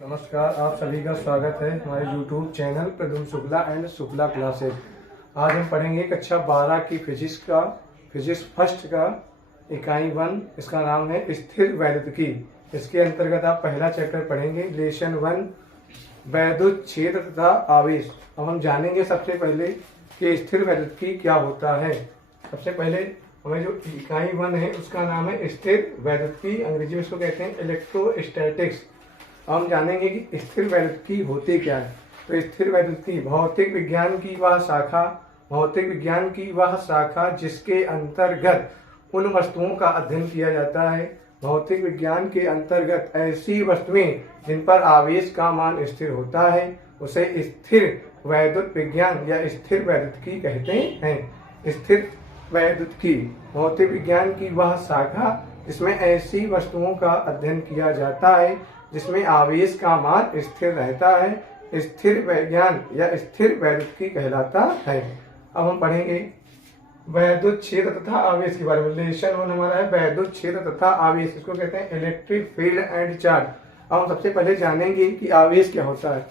नमस्कार, आप सभी का स्वागत है हमारे YouTube channel Pradyumna Shukla and Shukla classes. आज हम पढ़ेंगे कक्षा 12 की फिजिक्स फर्स्ट का इकाई 1। इसका नाम है स्थिर वैद्युतिकी। इसके अंतर्गत आप पहला चैप्टर पढ़ेंगे, लेसन 1 वैद्युत क्षेत्र तथा आवेश। अब हम जानेंगे सबसे पहले कि स्थिर वैद्युतिकी क्या होता है। सबसे पहले हमें जो इकाई 1 है उसका नाम है स्थिर वैद्युतिकी, अंग्रेजी में इसको कहते हैं इलेक्ट्रोस्टैटिक्स। हम जानेंगे कि स्थिर वैद्युतिकी होती क्या है। तो स्थिर वैद्युतिकी भौतिक विज्ञान की वह शाखा जिसके अंतर्गत उन वस्तुओं का अध्ययन किया जाता है। भौतिक विज्ञान के अंतर्गत ऐसी वस्तुएं जिन पर आवेश का मान स्थिर होता है उसे स्थिर वैद्युत विज्ञान या स्थिर वैद्युतिकी कहते हैं। स्थिर वैद्युतिकी भौतिक विज्ञान की वह शाखा जिसमें ऐसी वस्तुओं का अध्ययन किया जाता है जिसमें आवेश का मान स्थिर रहता है, स्थिर विज्ञान या स्थिर वैद्युतिकी कहलाता है। अब हम पढ़ेंगे वैद्युत क्षेत्र तथा आवेश के बारे में। लेसन 1 हमारा है वैद्युत क्षेत्र तथा आवेश, इसको कहते हैं इलेक्ट्रिक फील्ड एंड चार्ज। अब हम सबसे पहले जानेंगे कि आवेश क्या होता है।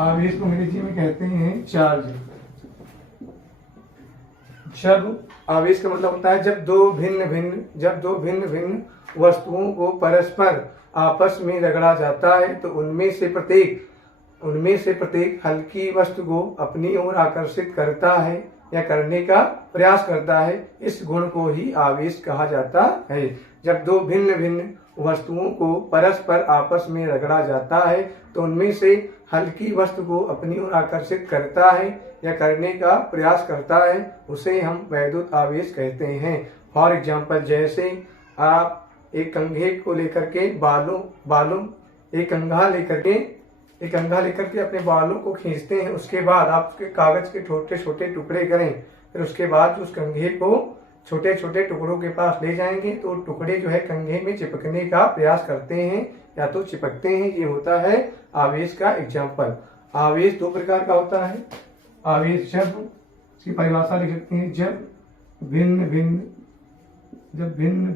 आवेश को अंग्रेजी में कहते हैं चार्ज। जब आवेश का मतलब होता है जब दो भिन्न भिन्न वस्तुओं को परस्पर आपस में रगड़ा जाता है तो उनमें से प्रत्येक हल्की वस्तु को अपनी ओर आकर्षित करता है या करने का प्रयास करता है। इस गुण को ही आवेश कहा जाता है। जब दो भिन्न भिन्न वस्तुओं को परस्पर आपस में रगड़ा जाता है तो उनमें से हल्की वस्तु को अपनी ओर आकर्षित करता है या करने का प्रयास करता है, उसे हम वैद्युत आवेश कहते हैं। फॉर एग्जाम्पल, जैसे आप एक कंघे को लेकर के एक कंघा लेकर के अपने बालों को खींचते हैं। उसके बाद आप उसके कागज के छोटे छोटे टुकड़े करें, फिर उसके बाद उस कंघे को छोटे छोटे टुकड़ों के पास ले जाएंगे तो टुकड़े जो है कंघे में चिपकने का प्रयास करते हैं या तो चिपकते हैं। ये होता है आवेश का एग्जाम्पल। आवेश दो प्रकार का होता है। आवेश जब इसकी परिभाषा लिख सकते हैं, जब भिन्न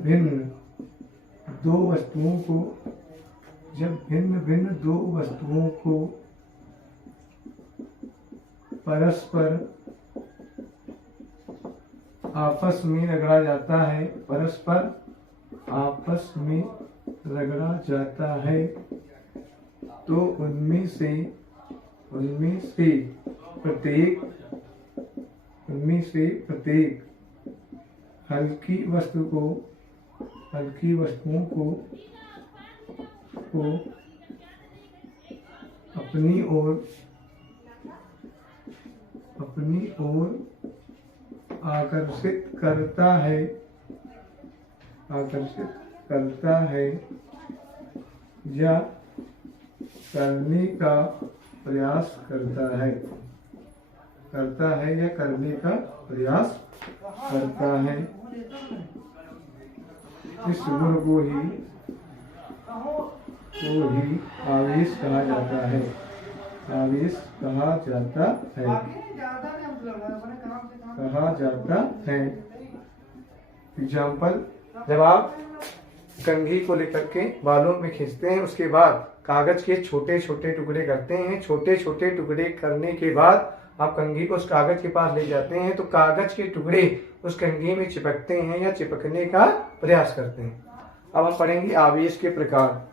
भिन्न दो वस्तुओं को परस्पर आपस में रगड़ा जाता है तो उनमें से प्रत्येक हल्की वस्तुओं को अपनी ओर आकर्षित करता है या करने का प्रयास करता है इस गुण को ही आवेश कहा जाता है। एग्जाम्पल, जब आप कंघी को लेकर के बालों में खींचते हैं, उसके बाद कागज के छोटे छोटे टुकड़े करते हैं। छोटे छोटे टुकड़े करने के बाद आप कंघी को उस कागज के पास ले जाते हैं तो कागज के टुकड़े उस कंघी में चिपकते हैं या चिपकने का प्रयास करते हैं। अब हम पढ़ेंगे आवेश के प्रकार।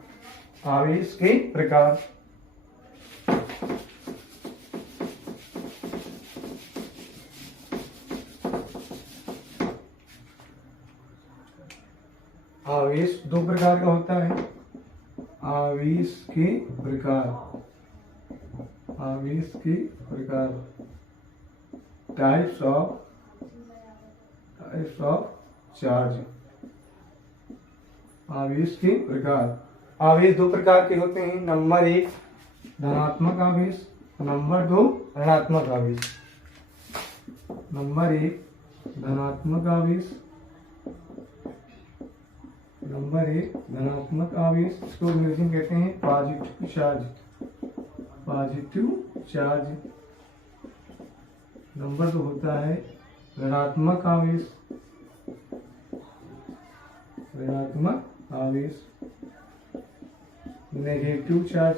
आवेश दो प्रकार का होता है। आवेश के प्रकार टाइप्स ऑफ चार्ज। आवेश के प्रकार। आवेश दो प्रकार के होते हैं। नंबर 1 धनात्मक आवेश, नंबर 2 ऋणात्मक आवेश। नंबर 1 धनात्मक आवेश, इसको अंग्रेजी में कहते हैं पॉजिटिव चार्ज। नंबर 2 होता है ऋणात्मक आवेश। ऋणात्मक आवेश, नेगेटिव चार्ज,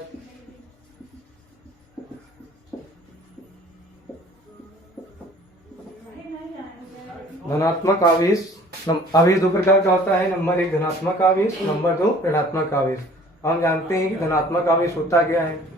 धनात्मक आवेश। आवेश दो प्रकार का होता है, नंबर 1 धनात्मक आवेश, नंबर 2 ऋणात्मक आवेश। हम जानते हैं कि धनात्मक आवेश होता क्या है।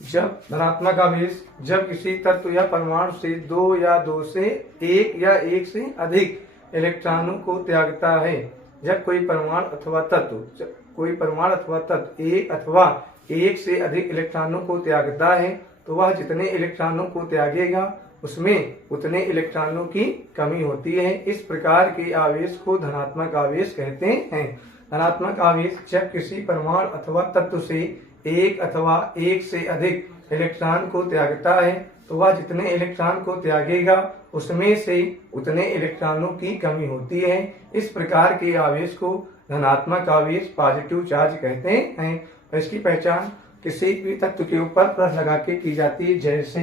जब धनात्मक आवेश जब किसी तत्व या परमाणु से दो या दो से एक या एक से अधिक इलेक्ट्रॉनों को त्यागता है। जब कोई परमाणु अथवा तत्व एक अथवा एक से अधिक इलेक्ट्रॉनों को त्यागता है तो वह जितने इलेक्ट्रॉनों को त्यागेगा उसमें उतने इलेक्ट्रॉनों की कमी होती है। इस प्रकार के आवेश को धनात्मक आवेश कहते हैं। धनात्मक आवेश जब किसी परमाणु अथवा तत्व से एक अथवा एक से अधिक इलेक्ट्रॉन को त्यागता है तो वह जितने इलेक्ट्रॉन को त्यागेगा उसमें से उतने इलेक्ट्रॉनों की कमी होती है। इस प्रकार के आवेश को धनात्मक आवेश पॉजिटिव चार्ज कहते हैं। तो इसकी पहचान किसी भी तत्व के ऊपर प्लस लगा के की जाती है, जैसे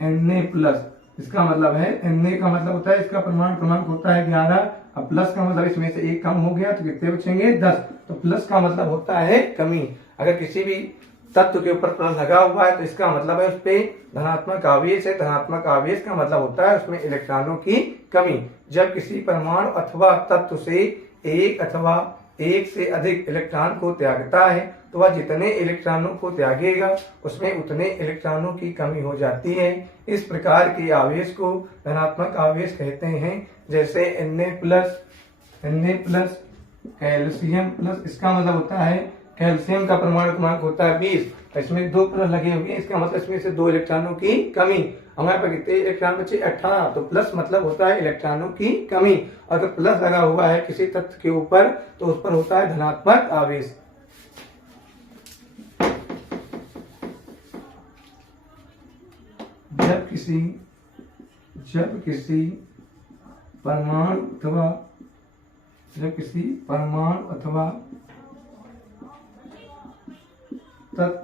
Na+। इसका मतलब है Na का मतलब होता है इसका परमाणु क्रमांक होता है 11, अब प्लस का मतलब इसमें से एक कम हो गया तो कितने बचेंगे 10। तो प्लस का मतलब होता है कमी। अगर किसी भी तत्व के ऊपर प्लस लगा हुआ है तो इसका मतलब है उस पे धनात्मक आवेश है। धनात्मक आवेश का मतलब होता है उसमें इलेक्ट्रॉनों की कमी। जब किसी परमाणु अथवा तत्व से एक अथवा एक से अधिक इलेक्ट्रॉन को त्यागता है तो वह जितने इलेक्ट्रॉनों को त्यागेगा उसमें उतने इलेक्ट्रॉनों की कमी हो जाती है। इस प्रकार के आवेश को धनात्मक आवेश कहते हैं। जैसे Na+, कैल्शियम प्लस। इसका मतलब होता है कैल्शियम का परमाणु क्रमांक होता है 20, इसमें 2 प्लस लगे हुए हैं, इसका मतलब इसमें से 2 इलेक्ट्रॉनों की कमी। हमारे पास कितने इलेक्ट्रॉन बचे 18, तो प्लस मतलब होता है इलेक्ट्रॉनों की कमी। अगर प्लस लगा हुआ है किसी तत्व के ऊपर तो उस पर होता है धनात्मक आवेश। जब किसी परमाणु अथवा तत्व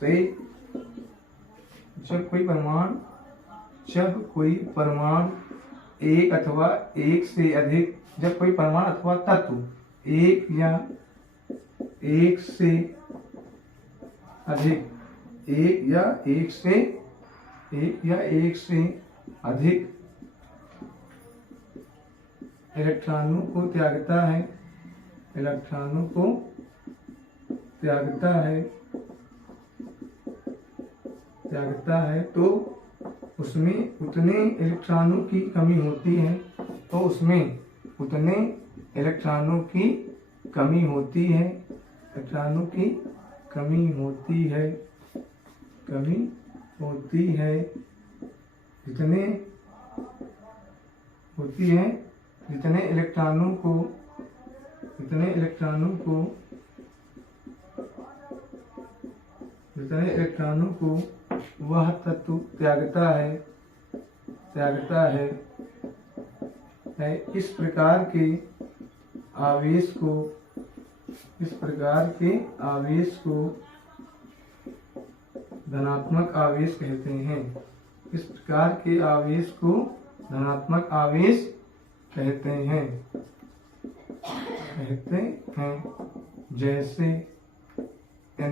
से जब कोई परमाणु एक अथवा एक से अधिक, जब कोई परमाणु अथवा तत्व एक या एक से अधिक इलेक्ट्रॉनों को त्यागता है तो उसमें उतने इलेक्ट्रॉनों की कमी होती है। जितने इलेक्ट्रॉनों को वह तत्व त्यागता है। इस प्रकार के आवेश को धनात्मक आवेश कहते हैं। जैसे Na+,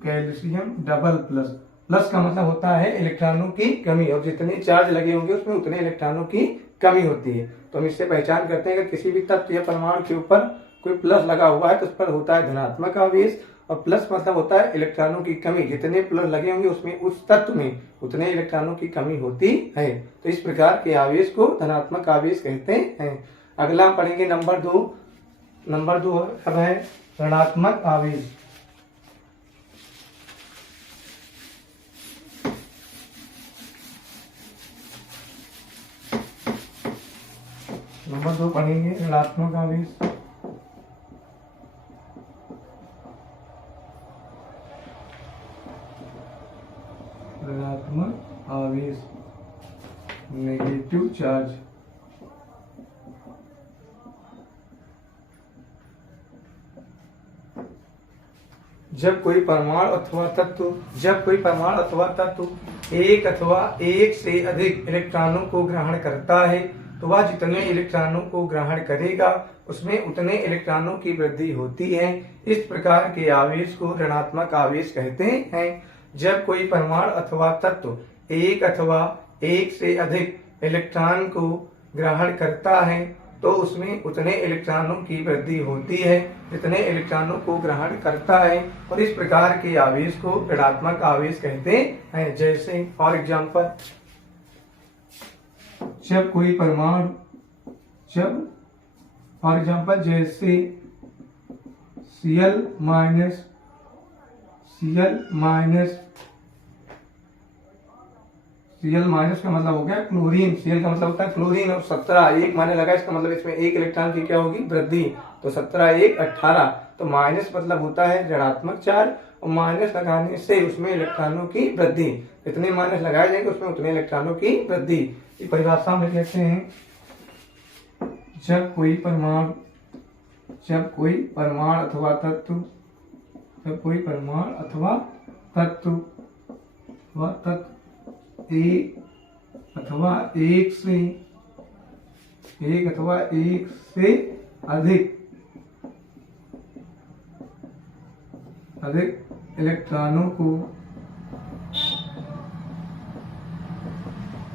calcium double plus. Plus का मतलब होता है इलेक्ट्रॉनों की कमी, और जितने चार्ज लगे होंगे उसमें उतने इलेक्ट्रॉनों की कमी होती है। तो हम इससे पहचान करते हैं कि किसी भी तत्व या परमाणु के ऊपर कोई प्लस लगा हुआ है तो उस पर होता है धनात्मक आवेश, और प्लस मतलब होता है इलेक्ट्रॉनों की कमी। जितने प्लस लगे होंगे उसमें उस तत्व में उतने इलेक्ट्रॉनों की कमी होती है। तो इस प्रकार के आवेश को धनात्मक आवेश कहते हैं। अगला हम पढ़ेंगे नंबर 2 अब है ऋणात्मक आवेश। नंबर 2 पढ़ेंगे ऋणात्मक आवेश। ऋणात्मक आवेश, नेगेटिव चार्ज। जब कोई परमाणु अथवा तत्व एक अथवा एक से अधिक इलेक्ट्रॉनों को ग्रहण करता है तो वह जितने इलेक्ट्रॉनों को ग्रहण करेगा उसमें उतने इलेक्ट्रॉनों की वृद्धि होती है। इस प्रकार के आवेश को ऋणात्मक आवेश कहते हैं। जब कोई परमाणु अथवा तत्व एक अथवा एक से अधिक इलेक्ट्रॉन को ग्रहण करता है तो उसमें उतने इलेक्ट्रॉनों की वृद्धि होती है जितने इलेक्ट्रॉनों को ग्रहण करता है, और इस प्रकार के आवेश को ऋणात्मक आवेश कहते हैं। जैसे फॉर एग्जाम्पल, जब कोई परमाणु जैसे Cl माइनस का मतलब हो गया क्लोरीन, Cl का मतलब होता है क्लोरीन, और 17 एक माने लगा, इसका मतलब इसमें एक इलेक्ट्रॉन की क्या होगी वृद्धि, तो 17 1 18, तो माइनस मतलब होता है ऋणात्मक चार्ज, और माइनस लगाने से उसमें इलेक्ट्रॉनों की वृद्धि, जितने माइनस लगाए जाएंगे उसमें उतने इलेक्ट्रॉनों की वृद्धि। इस परिभाषा में कहते हैं जब कोई परमाणु अथवा तत्व एक अथवा एक से अधिक इलेक्ट्रॉनों को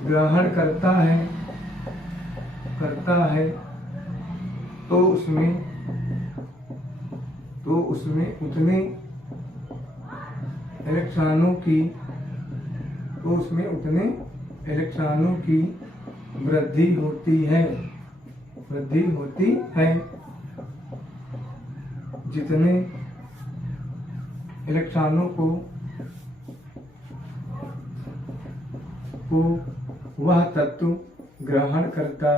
ग्रहण करता है तो उसमें उतने इलेक्ट्रॉनों की वृद्धि होती है जितने इलेक्ट्रॉनों को वह तत्व ग्रहण करता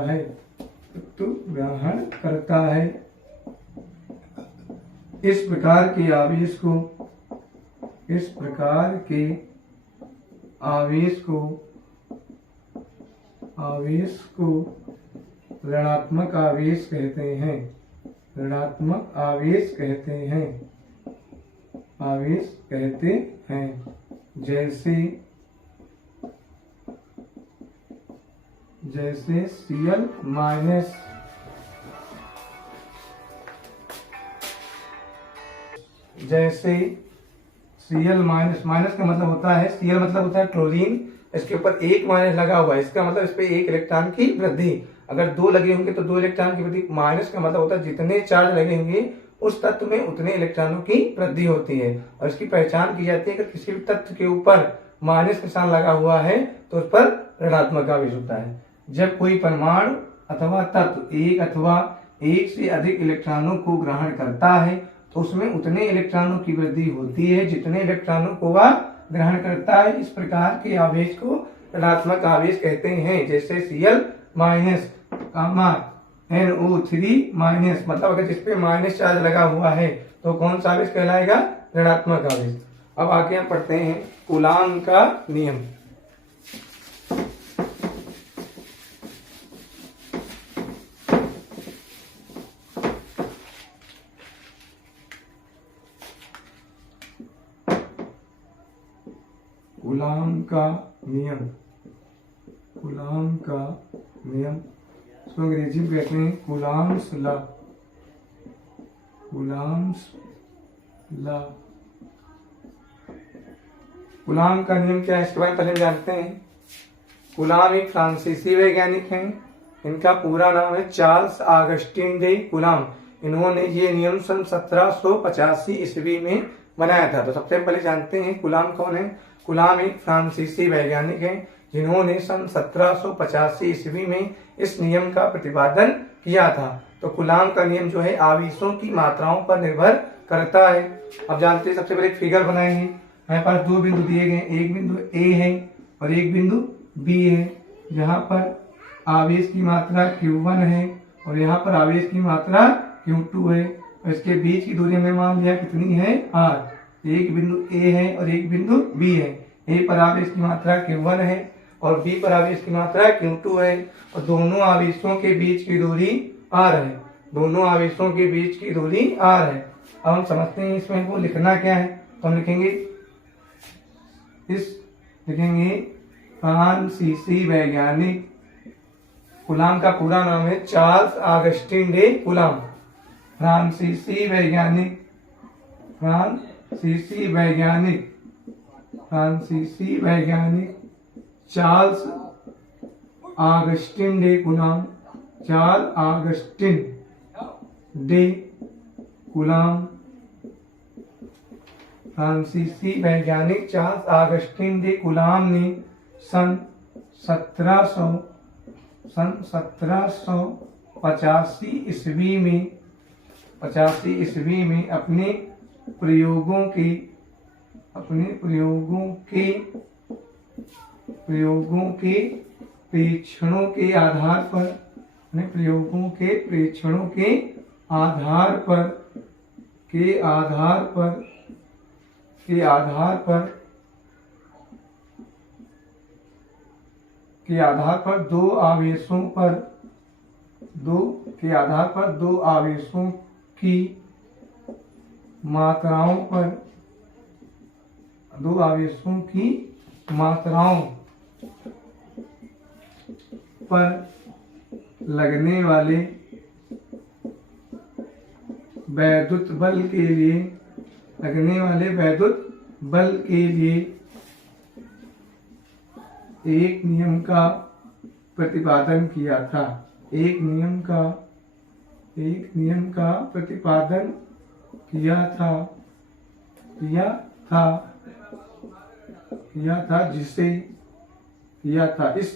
है। इस प्रकार के आवेश को ऋणात्मक आवेश कहते हैं। जैसे Cl माइनस, माइनस का मतलब होता है, Cl मतलब होता है क्लोरीन, इसके ऊपर एक माइनस लगा हुआ है, इसका मतलब इस पे एक इलेक्ट्रॉन की वृद्धि। अगर 2 लगे होंगे तो 2 इलेक्ट्रॉन की वृद्धि। माइनस का मतलब होता है जितने चार्ज लगे होंगे उस तत्व में उतने इलेक्ट्रॉनों की वृद्धि होती है, और इसकी पहचान की जाती है कि किसी भी तत्व के ऊपर माइनस निशान लगा हुआ है तो उस पर ऋणात्मक आवेश होता है। जब कोई परमाणु अथवा तत्व एक अथवा एक से अधिक इलेक्ट्रॉनों को ग्रहण करता है तो उसमें उतने इलेक्ट्रॉनों की वृद्धि होती है जितने इलेक्ट्रॉनों को वह ग्रहण करता है। इस प्रकार के आवेश को ऋणात्मक आवेश कहते हैं। जैसे Cl माइनस NO3 माइनस, मतलब अगर जिसपे माइनस चार्ज लगा हुआ है तो कौन सा आवेश कहलाएगा, ऋणात्मक आवेश। अब आगे हम पढ़ते हैं कूलाम का नियम। कूलाम का नियम इसको अंग्रेजी में कहते हैं कूलाम्स लॉ। कूलाम का नियम क्या है इसके बारे में पहले जानते हैं। कूलाम एक फ्रांसीसी वैज्ञानिक हैं, इनका पूरा नाम है चार्ल्स ऑगस्टीन डे कूलाम। इन्होंने ये नियम सन 1785 ईस्वी में बनाया था। तो सबसे पहले जानते हैं कूलाम कौन है। कूलाम एक फ्रांसीसी वैज्ञानिक हैं जिन्होंने सन 1785 ईस्वी में इस नियम का प्रतिपादन किया था। तो कूलाम का नियम जो है आवेशों की मात्राओं पर निर्भर करता है। अब जानते हैं, सबसे पहले एक फिगर बनाएंगे। हमारे पास 2 बिंदु दिए गए, एक बिंदु A है और एक बिंदु B है, जहाँ पर आवेश की मात्रा Q1 है और यहाँ पर आवेश की मात्रा Q2 है और इसके बीच की दूरी हमने मान लिया कितनी है R। एक बिंदु A है और एक बिंदु B है। A पर आवेश की मात्रा Q1 है और B पर आवेश की मात्रा Q2 है और दोनों आवेशों के बीच की दूरी R है। दोनों आवेशों के बीच की दूरी R है। अब हम समझते हैं इसमें हमको लिखना क्या है। तो हम लिखेंगे फ्रांसीसी वैज्ञानिक, कूलाम का पूरा नाम है चार्ल्स ऑगस्टिन डे कूलाम। फ्रांसीसी वैज्ञानिक Charles Augustin day coulomb, Charles Augustin day coulomb. फ्रांसीसी वैज्ञानिक चार्ल्स ऑगस्टिन डे कूलाम ने सन 1785 ईस्वी में अपने प्रयोगों के परीक्षणों के आधार पर दो आवेशों की मात्राओं पर लगने वाले वैद्युत बल के लिए एक नियम का प्रतिपादन किया था। इस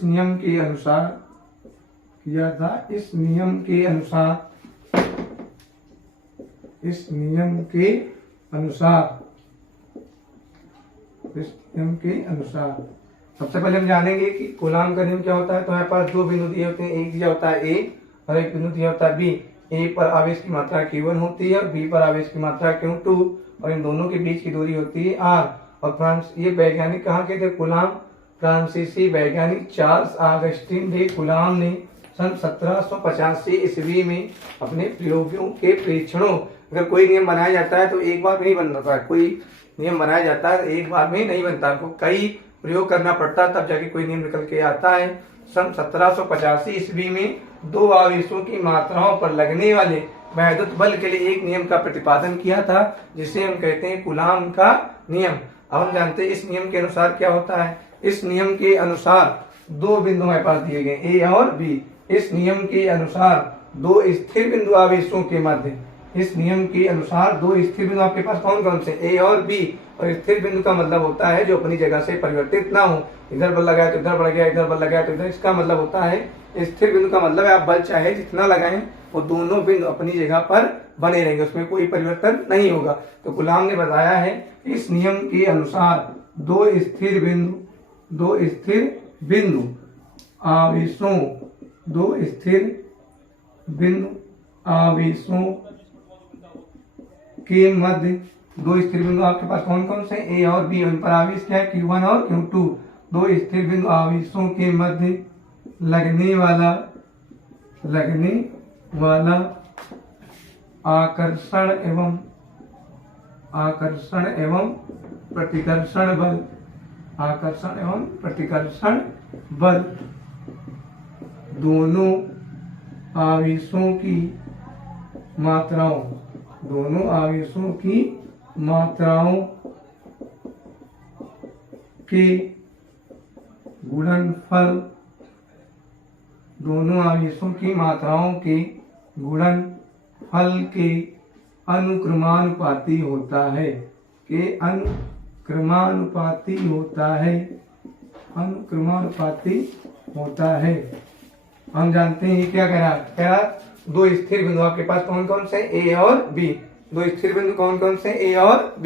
नियम के अनुसार सबसे पहले हम जानेंगे कि कूलाम का नियम क्या होता है। तो हमारे पास दो बिंदु दिए होते हैं, एक दिया होता है A और एक बिंदु दिया होता है B। A पर आवेश की मात्रा Q1 होती है और B पर आवेश की मात्रा Q2 और इन दोनों के बीच की दूरी होती है R। और ये वैज्ञानिक कहाँ के थे? कूलाम। फ्रांसीसी वैज्ञानिक चार्ल्स ऑगस्टिन डे कूलाम ने सन 1785 ईस्वी में अपने प्रयोगों के परीक्षणों, अगर कोई नियम बनाया जाता है तो एक बार में नहीं बनता, कोई नियम बनाया जाता है एक बार में नहीं बनता, आपको कई प्रयोग करना पड़ता है तब जाके कोई नियम निकल के आता है। सन 1785 ईस्वी में दो आवेशों की मात्राओं पर लगने वाले वैद्युत बल के लिए एक नियम का प्रतिपादन किया था, जिसे हम कहते हैं कूलाम का नियम। अब हम जानते हैं इस नियम के अनुसार क्या होता है। इस नियम के अनुसार दो बिंदु हमारे पास दिए गए A और B। इस नियम के अनुसार दो स्थिर बिंदु आवेशों के मध्य, इस नियम के अनुसार दो स्थिर बिंदु आपके पास कौन कौन से? A और B। और स्थिर बिंदु का मतलब होता है जो अपनी जगह से परिवर्तित ना हो, इधर बल लगाया तो इधर बढ़ गया, इधर बल लगाया तो इधर। इसका मतलब होता है स्थिर बिंदु का मतलब है आप बल चाहे जितना लगाएं वो दोनों बिंदु अपनी जगह पर बने रहेंगे, उसमें कोई परिवर्तन नहीं होगा। तो कूलाम ने बताया है इस नियम के अनुसार दो स्थिर बिंदु आवेशों के मध्य, दो स्थिर बिंदु आपके पास कौन कौन से? A और B। उन पर आवेश क्या है? Q1 और Q2। दो स्थिर बिंदु आवेशों के मध्य लगने वाला आकर्षण एवं प्रतिकर्षण बल दोनों आवेशों की मात्राओं के गुणनफल, दोनों आवेशों की मात्राओं के गुणनफल के अनुक्रमानुपाती होता है। हम जानते हैं क्या कह रहा दो स्थिर बिंदु आपके पास कौन कौन से? A और B। दो स्थिर बिंदु कौन कौन से? A और B।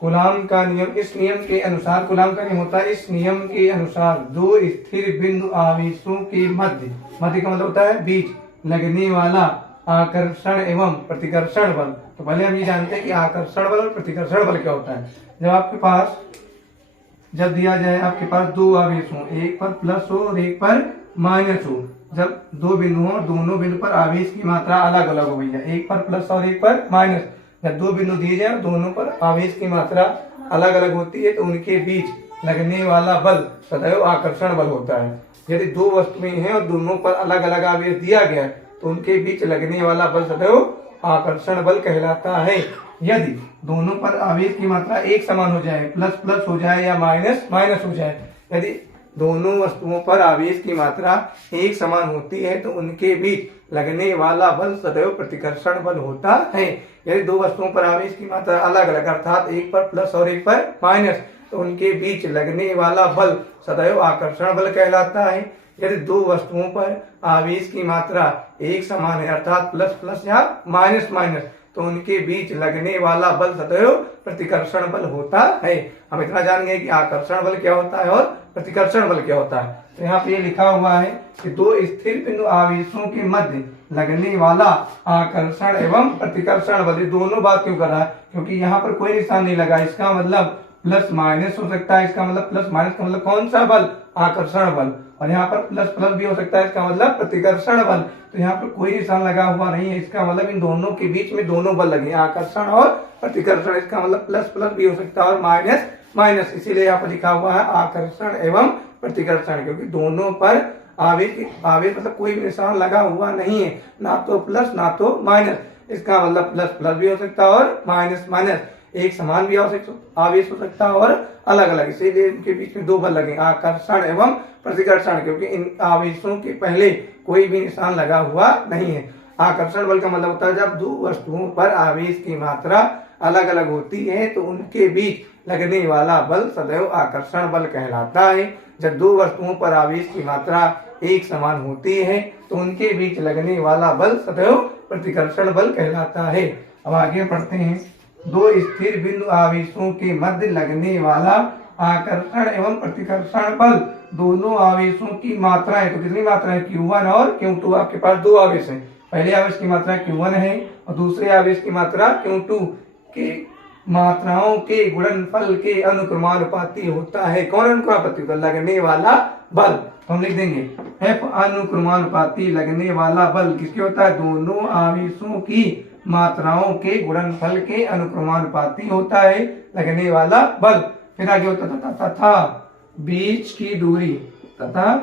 कूलाम का नियम, इस नियम के अनुसार, कूलाम का नियम होता है इस नियम के अनुसार दो स्थिर बिंदु आवेशों के मध्य, मध्य का मतलब होता है बीच, लगने वाला आकर्षण एवं प्रतिकर्षण बल। तो पहले हम ये जानते हैं कि आकर्षण बल और प्रतिकर्षण बल क्या होता है। जब आपके पास, जब दिया जाए आपके पास दो आवेश हो, एक पर प्लस हो और एक पर माइनस हो, जब दो बिंदु हो, दोनों बिंदु पर आवेश की मात्रा अलग अलग हो भैया, एक पर प्लस और एक पर माइनस, जब दो बिंदु दिए जाए दोनों पर आवेश की मात्रा अलग अलग होती है तो उनके बीच लगने वाला बल सदैव आकर्षण बल होता है। यदि दो वस्तुएं हैं और दोनों पर अलग अलग आवेश दिया गया है तो उनके बीच लगने वाला बल सदैव आकर्षण बल कहलाता है। यदि दोनों पर आवेश की मात्रा एक समान हो जाए, प्लस प्लस हो जाए या माइनस माइनस हो जाए, यदि दोनों वस्तुओं पर आवेश की मात्रा एक समान होती है तो उनके बीच लगने वाला बल सदैव प्रतिकर्षण बल होता है। यदि दो वस्तुओं पर आवेश की मात्रा अलग अलग अर्थात एक पर प्लस और एक पर माइनस तो उनके बीच लगने वाला बल सदैव आकर्षण बल कहलाता है। यदि दो वस्तुओं पर आवेश की मात्रा एक समान है अर्थात प्लस प्लस या माइनस माइनस तो उनके बीच लगने वाला बल सदैव प्रतिकर्षण बल होता है। हम इतना जान गए कि आकर्षण बल क्या होता है और प्रतिकर्षण बल क्या होता है। तो यहाँ पे लिखा हुआ है कि दो स्थिर बिंदु आवेशों के मध्य लगने वाला आकर्षण एवं प्रतिकर्षण बल, दोनों बात क्यों कर रहा है क्योंकि यहाँ पर कोई निशान नहीं लगा, इसका मतलब प्लस माइनस हो सकता है, इसका मतलब प्लस माइनस का मतलब कौन सा बल, आकर्षण बल, और यहाँ पर प्लस प्लस भी हो सकता है, इसका मतलब प्रतिकर्षण बल। तो यहाँ पर कोई निशान लगा हुआ नहीं है, इसका मतलब इन दोनों के बीच में दोनों बल लगे, आकर्षण और प्रतिकर्षण, इसका मतलब प्लस प्लस भी हो सकता है और माइनस माइनस, इसीलिए यहाँ पर लिखा हुआ है आकर्षण एवं प्रतिकर्षण, क्योंकि दोनों पर आवेश मतलब कोई भी निशान लगा हुआ नहीं है, ना तो प्लस ना तो माइनस, इसका मतलब प्लस प्लस भी हो सकता है और माइनस माइनस, एक समान भी आवेश हो सकता है और अलग अलग, इसीलिए इनके बीच में दो बल लगे, आकर्षण एवं प्रतिकर्षण, क्योंकि इन आवेशों के पहले कोई भी निशान लगा हुआ नहीं है। आकर्षण बल का मतलब होता है जब दो वस्तुओं पर आवेश की मात्रा अलग अलग होती है तो उनके बीच लगने वाला बल सदैव आकर्षण बल कहलाता है। जब दो वस्तुओं पर आवेश की मात्रा एक समान होती है तो उनके बीच लगने वाला बल सदैव प्रतिकर्षण बल कहलाता है। अब आगे पढ़ते हैं। दो स्थिर बिंदु आवेशों के मध्य लगने वाला आकर्षण एवं प्रतिकर्षण बल, दोनों आवेशों की मात्राएं, तो कितनी मात्रा है, Q1 और Q2, आपके पास दो आवेश हैं, पहले आवेश की मात्रा Q1 है और दूसरे आवेश की मात्रा Q2 के मात्राओं के गुणनफल के अनुक्रमानुपाती होता है। कौन अनुक्रमानुपाती होता है, लगने वाला बल, तो हम लिख देंगे F अनुक्रमानुपाती लगने वाला बल किसके होता है, दोनों आवेशों की मात्राओं के गुणनफल के अनुक्रमानुपाती होता है लगने वाला बल। फिर आगे होता था तथा बीच की दूरी, तथा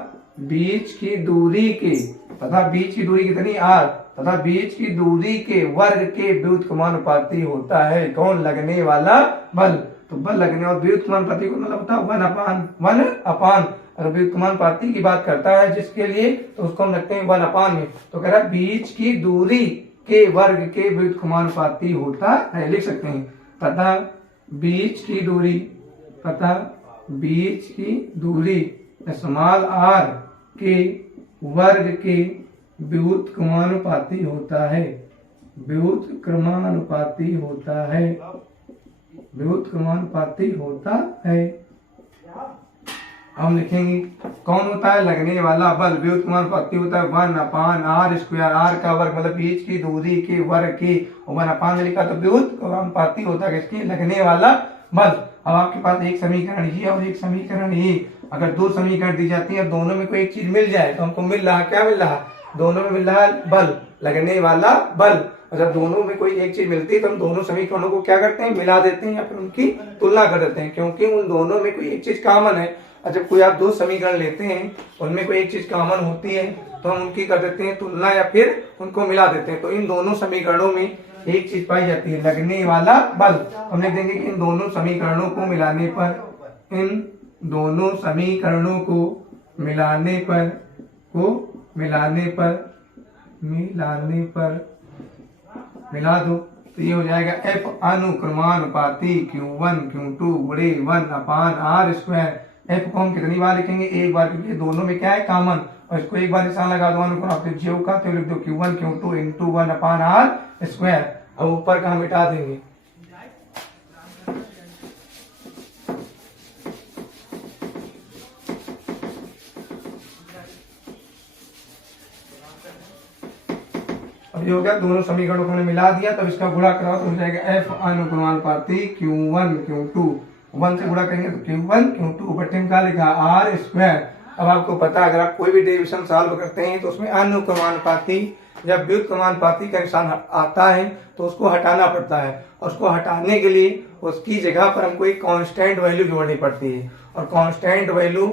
बीच की दूरी के, तथा बीच की दूरी कितनी r, तथा बीच की दूरी के वर्ग के व्युत्क्रमानुपाती होता है कौन, लगने वाला बल। तो बल लगने और व्युत्क्रमानुपाती को मतलब होता है 1/1 अगर व्युत्क्रमानुपाती की बात करता है जिसके लिए तो उसको हम रखते हैं 1/, में तो कह रहा है बीच की दूरी के वर्ग के व्युत्क्रमानुपाती होता है, लिख सकते हैं तथा बीच की दूरी, तथा बीच की दूरी स्मॉल r के वर्ग के व्युत्क्रमानुपाती होता है, व्युत्क्रमानुपाती होता है, व्युत्क्रमानुपाती होता है। हम लिखेंगे कौन होता है, लगने वाला बल, व्युत्क्रमानुपाती होता है 1/r², r का वर्ग मतलब बीच की दूरी के वर्ग के 1/, में लिखा तो व्युत्क्रमानुपाती होता है इसके लगने वाला बल। अब आपके पास एक समीकरण ये और एक समीकरण ये, अगर दो समीकरण दी जाती है दोनों में कोई एक चीज मिल जाए तो हमको मिल रहा, क्या मिल रहा, दोनों में मिल रहा है बल, लगने वाला बल। और जब दोनों में कोई एक चीज मिलती है तो हम दोनों समीकरणों को क्या करते हैं, मिला देते हैं या फिर उनकी तुलना कर देते हैं, क्योंकि उन दोनों में कोई एक चीज कॉमन है। और जब कोई आप दो समीकरण लेते हैं उनमें कोई एक चीज कॉमन होती है तो हम उनकी कर देते हैं तुलना या फिर उनको मिला देते हैं। तो इन दोनों समीकरणों में एक चीज पाई जाती है, लगने वाला बल। हम लिख देंगे कि इन दोनों समीकरणों को मिलाने पर, इन दोनों समीकरणों को मिलाने पर मिला दो तो ये हो जाएगा F अनुक्रमानुपाती Q1 Q2 गुणे 1/r²। F को हम कितनी बार लिखेंगे, एक बार, क्योंकि दोनों में क्या है, कॉमन, और इसको एक बार निशान लगा दो अनुक्रमानुपाती जो का तो लिख दो Q1 Q2 × 1/r²। अब ऊपर का हम मिटा देंगे, अब ये हो गया, दोनों समीकरणों को हमने मिला दिया, तब इसका गुणा कराओ तो हो जाएगा एफ अनुक्रमानुपाती Q1 Q2, 1 से गुणा करेंगे तो Q1 Q2 बटे में क्या लिखा आर स्क्वायर। अब आपको पता है अगर आप कोई भी डेरिवेशन सॉल्व करते हैं तो उसमें अनुक्रमानुपाती जब व्युत्क्रमानुपाती का निशान आता है तो उसको हटाना पड़ता है, और उसको हटाने के लिए उसकी जगह पर हमको एक कांस्टेंट वैल्यू जोड़नी पड़ती है। और कांस्टेंट वैल्यू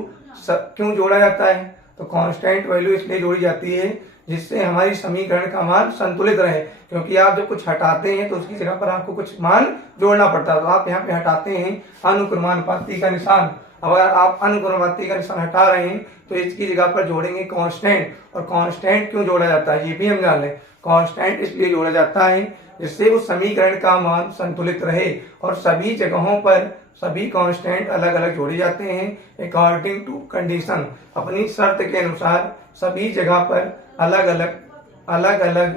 क्यों जोड़ा जाता है, तो कांस्टेंट वैल्यू इसलिए जोड़ी जाती है जिससे हमारी समीकरण का मान संतुलित रहे, क्योंकि आप जब कुछ हटाते हैं तो उसकी जगह पर आपको कुछ मान जोड़ना पड़ता है। तो आप यहाँ पे हटाते हैं अनुक्रमानुपाती का निशान, अगर आप अनुक्रमानुपाती का निशान हटा रहे हैं तो इसकी जगह पर जोड़ेंगे कांस्टेंट। और कांस्टेंट क्यों जोड़ा जाता है ये भी हम जान लें। कांस्टेंट इसलिए जोड़ा जाता है जिससे उस समीकरण का मान संतुलित रहे, और सभी जगहों पर सभी कांस्टेंट अलग अलग जोड़े जाते हैं अकॉर्डिंग टू कंडीशन। अपनी शर्त के अनुसार सभी जगह पर अलग अलग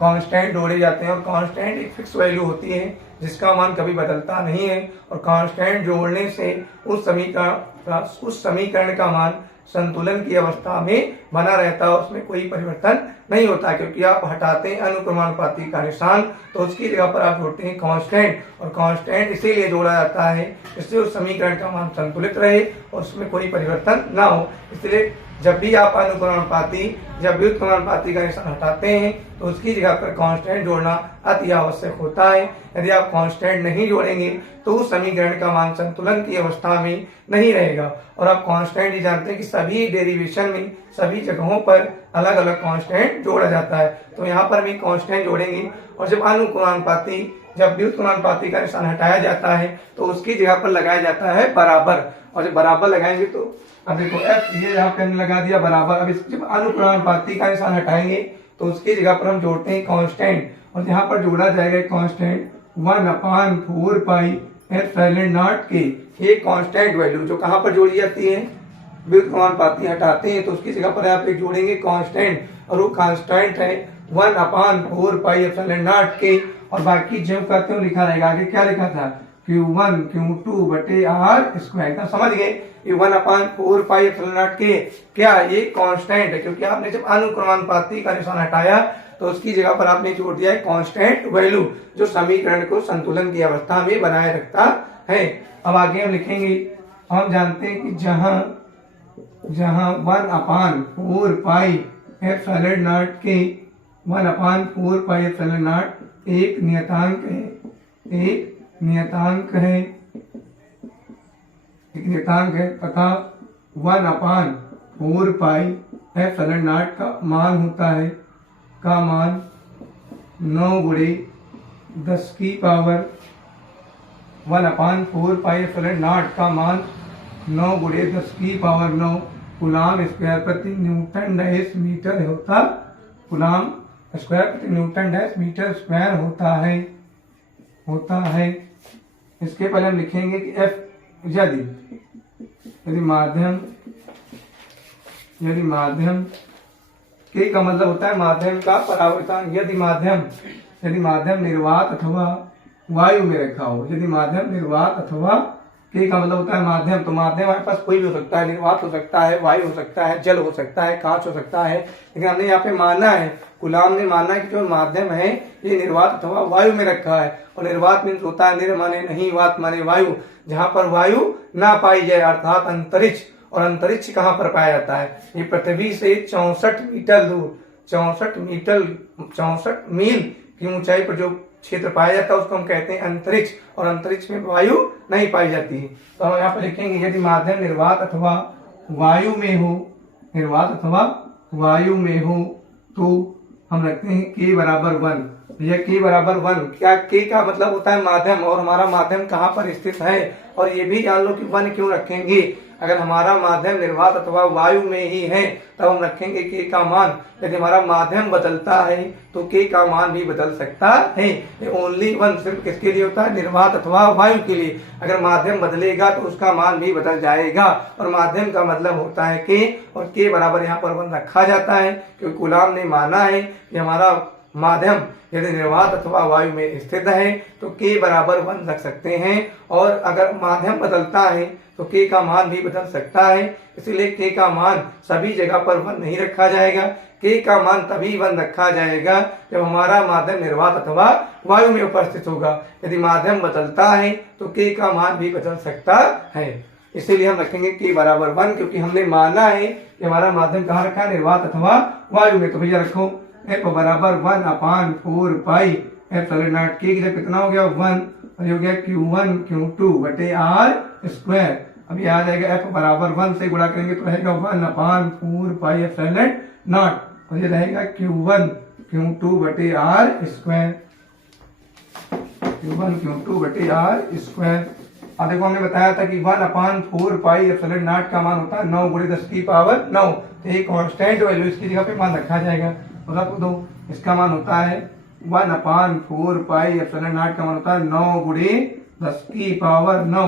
कांस्टेंट जोड़े जाते हैं, और कांस्टेंट एक फिक्स वैल्यू होती है जिसका मान कभी बदलता नहीं है। और कांस्टेंट जोड़ने से उस समीकरण का मान संतुलन की अवस्था में बना रहता है, उसमें कोई परिवर्तन नहीं होता, क्योंकि आप हटाते हैं अनुक्रमानुपाती का निशान तो उसकी जगह पर आप जोड़ते हैं कांस्टेंट। और कांस्टेंट इसीलिए जोड़ा जाता है इससे उस समीकरण का मान संतुलित रहे और उसमें कोई परिवर्तन ना हो। इसलिए जब भी आप अनुक्रमानुपाती जब व्युत्क्रमानुपाती का निशान हटाते हैं तो उसकी जगह पर कांस्टेंट जोड़ना अति आवश्यक होता है। यदि आप कांस्टेंट नहीं जोड़ेंगे तो उस समीकरण का मान संतुलन की अवस्था में नहीं रहेगा। और आप कांस्टेंट ही जानते हैं कि सभी डेरिवेशन में सभी जगहों पर अलग अलग कांस्टेंट जोड़ा जाता है, तो यहाँ पर भी कांस्टेंट जोड़ेंगे। और जब व्युत्क्रमानुपाती का निशान हटाया जाता है तो उसकी जगह पर लगाया जाता है बराबर, और जब बराबर लगाएंगे तो अब देखो एफ ये यहाँ पे लगा दिया बराबर। अब जब अनुक्रमानुपाती का निशान हटाएंगे तो उसकी जगह पर हम जोड़ते हैं कांस्टेंट, और यहाँ पर जोड़ा जाएगा कांस्टेंट 1/4 पाई एप्सिलॉन नॉट के। ये कांस्टेंट वैल्यू जो कहाँ पर जोड़ी जाती है, व्युत्क्रमानुपाती हटाते हैं तो उसकी जगह पर आप एक जोड़ेंगे कांस्टेंट, और वो कांस्टेंट है 1/4 पाई एप्सिलॉन नॉट के। और बाकी जो करते हो लिखा रहेगा, आगे क्या लिखा था Q1 Q2 बटे आर स्क्वायर। समझ गए, ये 1/4 पाई एप्सिलॉन नॉट के क्या ये कांस्टेंट है, क्योंकि आपने जब अनुक्रमानुपाती का निशान हटाया तो उसकी जगह पर आपने जोड़ दिया है कांस्टेंट वैल्यू जो समीकरण को संतुलन की अवस्था में बनाए रखता है। अब आगे हम लिखेंगे, हम जानते हैं कि जहां 1/4 पाई एप्सिलॉन नॉट के 1/4 पाई एप्सिलॉन नॉट एक नियतांक है तथा 1/4 पाई एप्सिलॉन नॉट का मान होता है 9 गुणे 10 की पावर 1/4 पाई एप्सिलॉन नॉट का मान 9 गुणे 10 की पावर 9 कूलम स्क्वायर प्रति न्यूटन डैश मीटर होता, कूलम स्क्वायर प्रति न्यूटन डैश मीटर स्क्वायर होता है। इसके पहले हम लिखेंगे कि एफ यदि माध्यम के का मतलब होता है माध्यम का परावर्तन। यदि माध्यम निर्वात अथवा वायु में रखा हो, यदि माध्यम निर्वात अथवा के का मतलब होता है माध्यम, तो माध्यम हमारे पास कोई भी हो सकता है, निर्वात हो सकता है, वायु हो सकता है, जल हो सकता है, कांच हो सकता है। लेकिन हमने यहाँ पे माना है, कूलम ने माना है कि जो माध्यम है ये निर्वात अथवा वायु में रखा है। और निर्वात मीन्स होता है निर माने नहीं, वात माने वायु, जहाँ पर वायु ना पाई जाए अर्थात अंतरिक्ष। और अंतरिक्ष कहाँ पर पाया जाता है, ये पृथ्वी से 64 मीटर दूर 64 मील की ऊंचाई पर जो क्षेत्र पाया जाता है उसको हम कहते हैं अंतरिक्ष। और अंतरिक्ष में वायु नहीं पाई जाती है। तो हम यहाँ पर लिखेंगे यदि माध्यम निर्वात अथवा वायु में हो तो हम रखते हैं k बराबर 1। यह k बराबर 1, क्या k का मतलब होता है माध्यम, और हमारा माध्यम कहाँ पर स्थित है। और ये भी जान लो कि 1 क्यों रखेंगे, अगर हमारा माध्यम निर्वात अथवा वायु में ही है तब हम रखेंगे k का मान। यदि हमारा माध्यम बदलता है तो k का मान भी बदल सकता है। ये ओनली 1 सिर्फ किसके लिए होता है, निर्वात अथवा वायु के लिए। अगर माध्यम बदलेगा तो उसका मान भी बदल जाएगा। और माध्यम का मतलब होता है k, और k बराबर यहाँ पर 1 रखा जाता है क्योंकि कूलम ने माना है कि हमारा माध्यम यदि निर्वात अथवा वायु में स्थित है तो k बराबर 1 रख सकते हैं, और अगर माध्यम बदलता है तो k का मान भी बदल सकता है। इसलिए k का मान सभी जगह पर 1 नहीं रखा जाएगा। k का मान तभी 1 रखा जाएगा जब हमारा माध्यम निर्वात अथवा वायु में उपस्थित होगा। यदि माध्यम बदलता है तो k का मान भी बदल सकता है। इसीलिए हम रखेंगे k बराबर 1, क्योंकि हमने माना है कि हमारा माध्यम कहाँ रखा है, निर्वात अथवा वायु में। तो भैया रखो f बराबर 1/4 पाई एप्सिलॉन नॉट। k की जगह कितना हो गया 1, और ये हो गया Q1 Q2 बटे r स्क्वायर। अब ये आ जाएगा f बराबर 1 से गुणा करेंगे तो रहेगा 1/4 पाई एप्सिलॉन नॉट, और ये रहेगा Q1 Q2 बटे r स्क्वायर। Q1 Q2 बटे r स्क्वायर। अब देखो हमने बताया था कि 1/4 पाई एप्सिलॉन नॉट का मान होता है 9 × 10 की पावर 9। तो एक कांस्टेंट वैल्यू इसकी जगह पे मान रखा जाएगा। तो रख दो, इसका मान होता है 1/4 पाई एप्सिलॉन नॉट का मान होता है 9 × 10 की पावर 9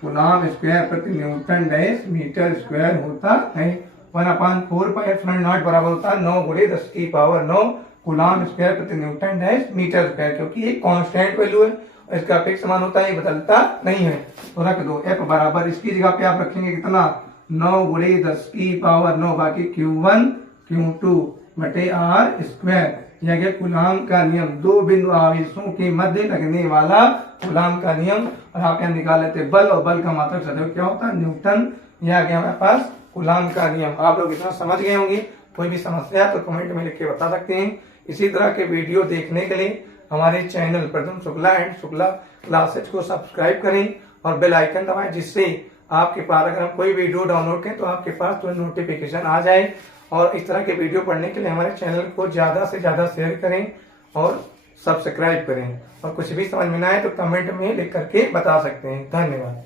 कूलम स्क्वायर प्रति न्यूटन डैश मीटर स्क्वायर होता है। 1/4 पाई एप्सिलॉन नॉट बराबर होता है 9 × 10 की पावर 9 कूलम स्क्वायर प्रति न्यूटन डैश मीटर स्क्वायर, क्योंकि ये कांस्टेंट वैल्यू है, इसका अपेक्ष मान होता है, ये बदलता नहीं है। तो रख दो f बराबर, इसकी जगह पे आप रखेंगे कितना 9 × 10 की पावर 9, बाकी Q1 Q2 बटे r स्क्वायर। यह गया कूलम का नियम, दो बिंदु आवेशों के मध्य लगने वाला कूलम का नियम। और आप यहाँ निकाल लेते बल, और बल का मात्रक सदैव क्या होता है, न्यूटन। यह आ गया हमारे पास कूलम का नियम। आप लोग इतना समझ गए होंगे। कोई भी समस्या है तो कमेंट में लिख के बता सकते हैं। इसी तरह के वीडियो देखने के लिए हमारे चैनल प्रथम शुक्ला एंड शुक्ला क्लासेज को सब्सक्राइब करें और बेल आइकन दबाएं, जिससे आपके पास अगर हम कोई वीडियो डाउनलोड करें तो आपके पास तुरंत नोटिफिकेशन आ जाए। और इस तरह के वीडियो पढ़ने के लिए हमारे चैनल को ज्यादा से ज्यादा शेयर करें और सब्सक्राइब करें। और कुछ भी समझ में ना आए तो कमेंट में लिख करके बता सकते हैं। धन्यवाद।